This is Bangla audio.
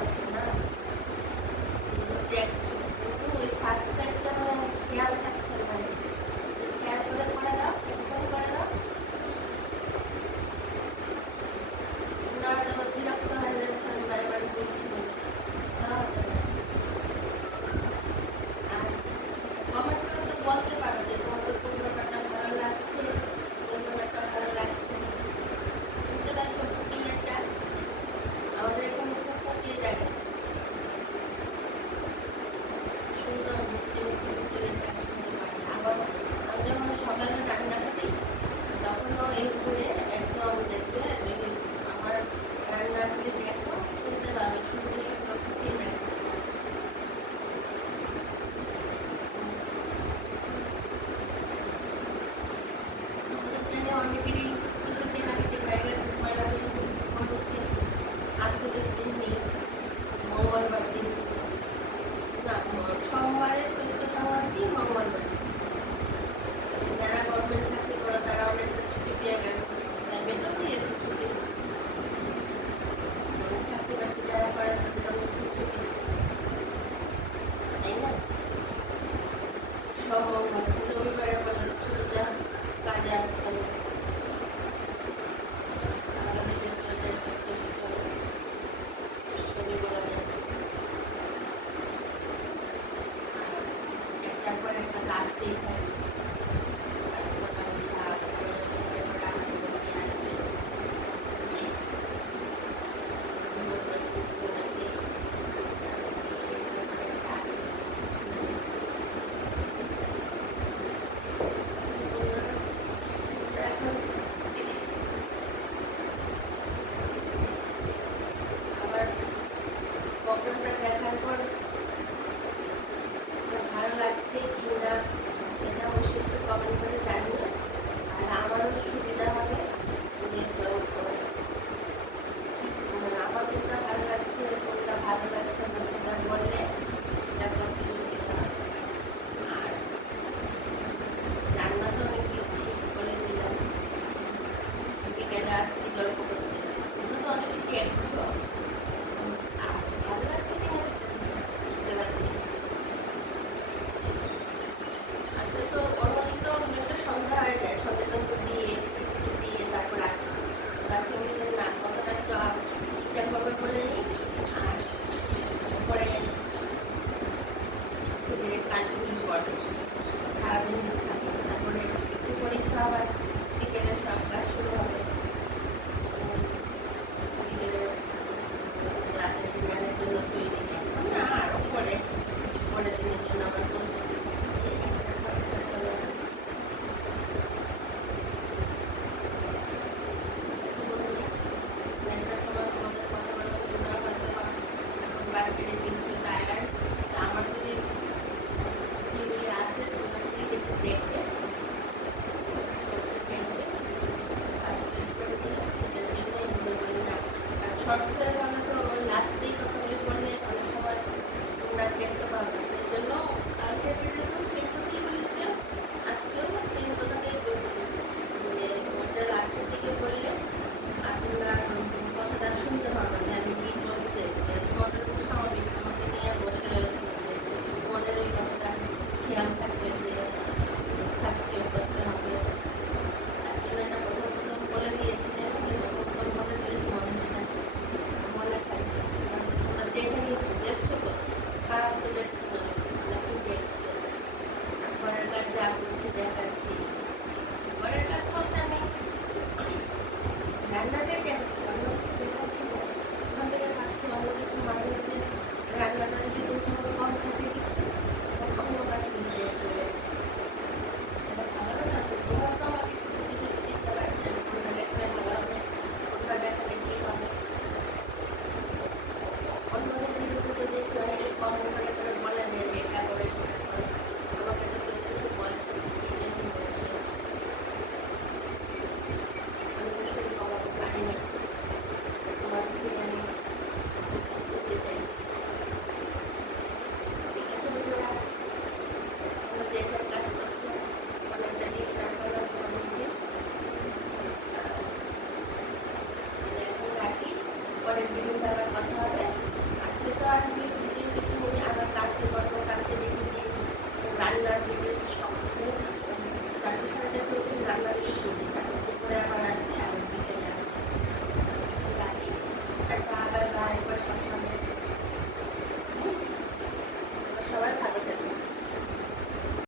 হচ্ছে না, দেখছো কিন্তু ওই সাবস্ক্রাইবটা খেয়াল থাকছে না, খেয়াল করে দাও, একটু করে দাও, না দেবো বিরক্ত হয়ে যাচ্ছে, আমি বারে বারে বলছি। আর কমেন্ট করে তো বলতে পারো যে তোমাদের কোন ব্যাপারটা ভালো লাগছে, কোন ব্যাপারটা ভালো লাগছে না। বুঝতে পারছো ফুটিয়ে একটা আমাদের এখানে খুব ফুটিয়ে জায়গা, সুন্দর মিষ্টি মিষ্টি ফুটিয়ে কাজ করতে পারে। আবার আমি যখন সকালে রান্না করি তখনও এই উপরে একদম দেখবে আমার রান্না যদি দেখো শুনতে পাবে সুন্দর সুন্দর ফুটিয়ে যাচ্ছে। অনেকেরই রুটি মাটিতে হয়ে গেছে, পয়লা বৈশাখে আলু বেশি দিন নেই।